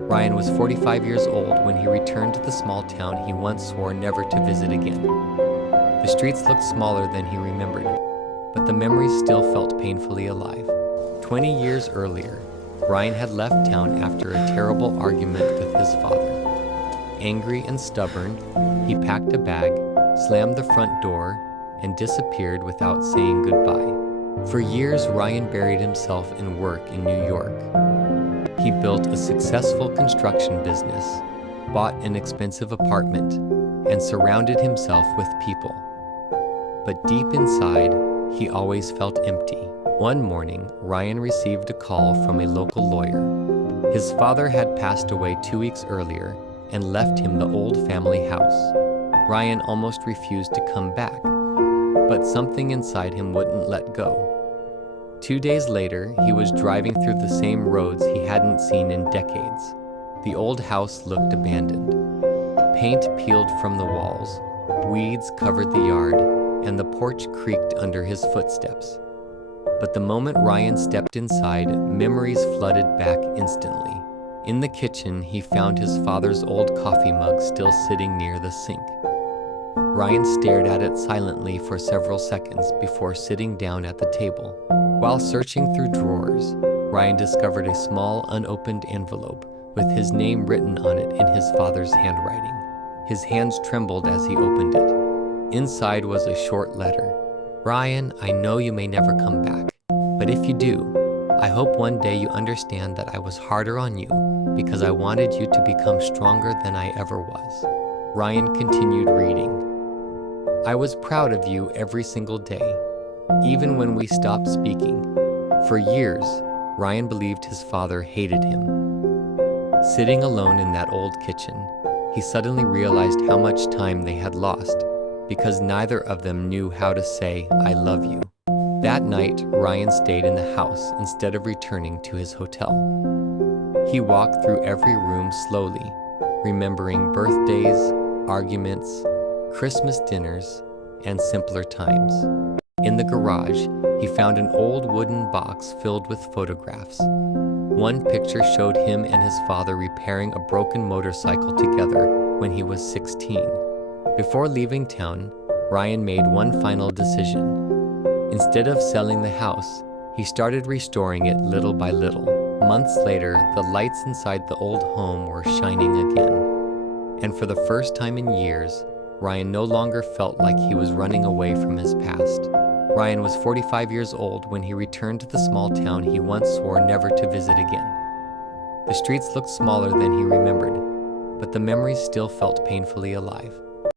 Ryan was 45 years old when he returned to the small town he once swore never to visit again. The streets looked smaller than he remembered, but the memories still felt painfully alive. 20 years earlier, Ryan had left town after a terrible argument with his father. Angry and stubborn, he packed a bag, slammed the front door, and disappeared without saying goodbye. For years, Ryan buried himself in work in New York. He built a successful construction business, bought an expensive apartment, and surrounded himself with people. But deep inside, he always felt empty. One morning, Ryan received a call from a local lawyer. His father had passed away 2 weeks earlier and left him the old family house. Ryan almost refused to come back, but something inside him wouldn't let go. 2 days later, he was driving through the same roads he hadn't seen in decades. The old house looked abandoned. Paint peeled from the walls, weeds covered the yard, and the porch creaked under his footsteps. But the moment Ryan stepped inside, memories flooded back instantly. In the kitchen, he found his father's old coffee mug still sitting near the sink. Ryan stared at it silently for several seconds before sitting down at the table. While searching through drawers, Ryan discovered a small, unopened envelope with his name written on it in his father's handwriting. His hands trembled as he opened it. Inside was a short letter. "Ryan, I know you may never come back, but if you do, I hope one day you understand that I was harder on you because I wanted you to become stronger than I ever was." Ryan continued reading. "I was proud of you every single day, even when we stopped speaking. For years, Ryan believed his father hated him." Sitting alone in that old kitchen, he suddenly realized how much time they had lost because neither of them knew how to say, "I love you." That night, Ryan stayed in the house instead of returning to his hotel. He walked through every room slowly, remembering birthdays, arguments, Christmas dinners, and simpler times. In the garage, he found an old wooden box filled with photographs. One picture showed him and his father repairing a broken motorcycle together when he was 16. Before leaving town, Ryan made one final decision. Instead of selling the house, he started restoring it little by little. Months later, the lights inside the old home were shining again. And for the first time in years, Ryan no longer felt like he was running away from his past. Ryan was 45 years old when he returned to the small town he once swore never to visit again. The streets looked smaller than he remembered, but the memories still felt painfully alive.